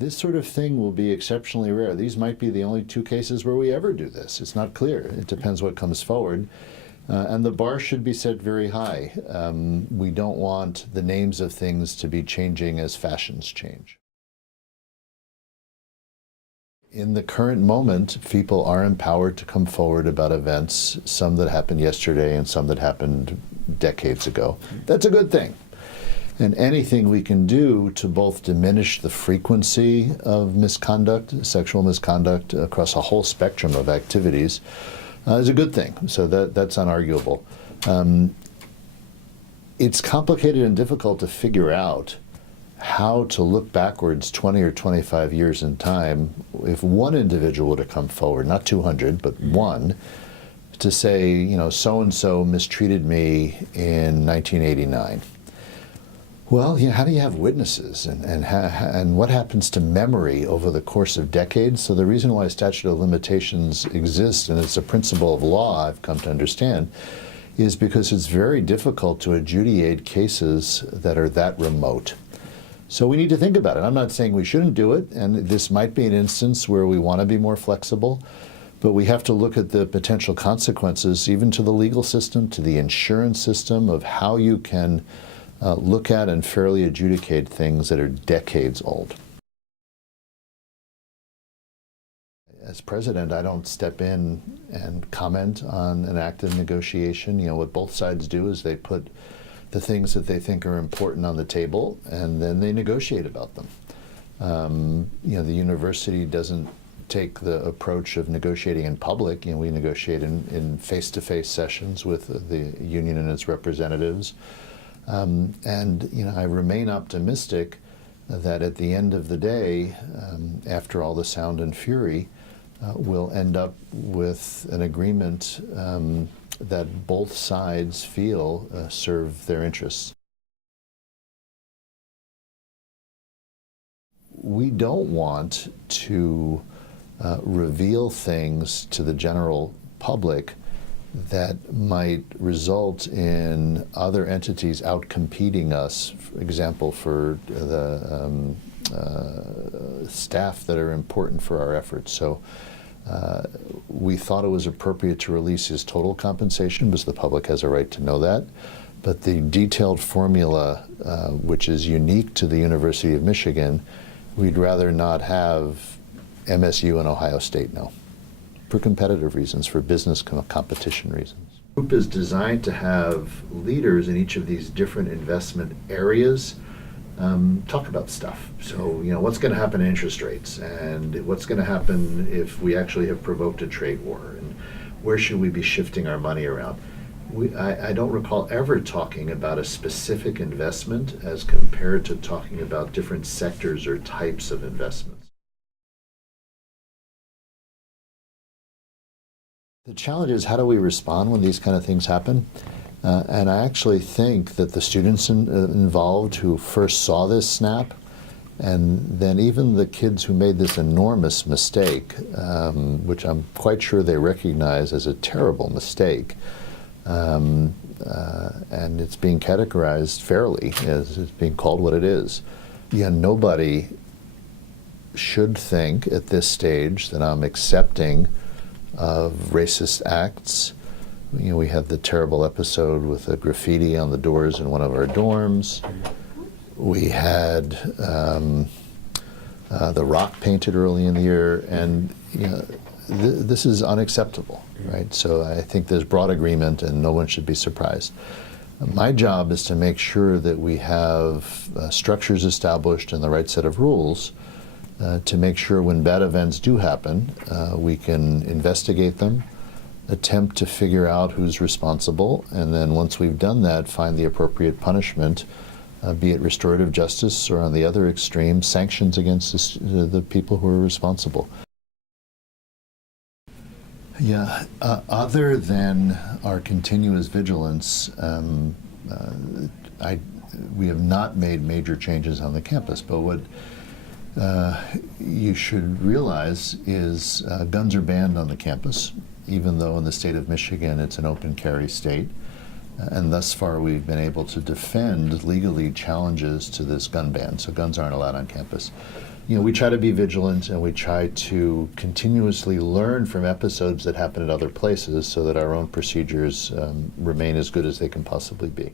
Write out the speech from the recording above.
This sort of thing will be exceptionally rare. These might be the only 2 cases where we ever do this. It's not clear. It depends what comes forward. And the bar should be set very high. We don't want the names of things to be changing as fashions change. In the current moment, people are empowered to come forward about events, some that happened yesterday and some that happened decades ago. That's a good thing. And anything we can do to both diminish the frequency of misconduct, sexual misconduct, across a whole spectrum of activities is a good thing. So that's unarguable. It's complicated and difficult to figure out how to look backwards 20 or 25 years in time if one individual would have come forward, not 200, but one, to say, you know, so-and-so mistreated me in 1989. Well, how do you have witnesses, and what happens to memory over the course of decades? So the reason why statute of limitations exists, and it's a principle of law I've come to understand, is because it's very difficult to adjudicate cases that are that remote. So we need to think about it. I'm not saying we shouldn't do it, and this might be an instance where we want to be more flexible, but we have to look at the potential consequences, even to the legal system, to the insurance system, of how you can look at and fairly adjudicate things that are decades old. As president, I don't step in and comment on an active negotiation. You know, what both sides do is they put the things that they think are important on the table, and then they negotiate about them. You know, the university doesn't take the approach of negotiating in public. You know, we negotiate in face-to-face sessions with the union and its representatives. And you know, I remain optimistic that at the end of the day, after all the sound and fury, we'll end up with an agreement that both sides feel serve their interests. We don't want to reveal things to the general public that might result in other entities outcompeting us, for example, for the staff that are important for our efforts. So we thought it was appropriate to release his total compensation because the public has a right to know that. But the detailed formula, which is unique to the University of Michigan, we'd rather not have MSU and Ohio State know, for competitive reasons, for business competition reasons. The group is designed to have leaders in each of these different investment areas talk about stuff. So, you know, what's going to happen in interest rates, and what's going to happen if we actually have provoked a trade war, and where should we be shifting our money around? I don't recall ever talking about a specific investment as compared to talking about different sectors or types of investments. The challenge is, how do we respond when these kind of things happen? And I actually think that the students involved who first saw this snap, and then even the kids who made this enormous mistake, which I'm quite sure they recognize as a terrible mistake, and it's being categorized fairly, as it's being called what it is. Yeah, nobody should think at this stage that I'm accepting of racist acts. You know, we had the terrible episode with the graffiti on the doors in one of our dorms. We had the rock painted early in the year, and you know, this is unacceptable, right? So I think there's broad agreement, and no one should be surprised. My job is to make sure that we have structures established and the right set of rules to make sure when bad events do happen, we can investigate them, attempt to figure out who's responsible, and then once we've done that, find the appropriate punishment, be it restorative justice or, on the other extreme, sanctions against the people who are responsible. Yeah, other than our continuous vigilance, we have not made major changes on the campus, but what you should realize is guns are banned on the campus, even though in the state of Michigan it's an open carry state. And thus far we've been able to defend legally challenges to this gun ban, so guns aren't allowed on campus. we try to be vigilant, and we try to continuously learn from episodes that happen at other places so that our own procedures remain as good as they can possibly be.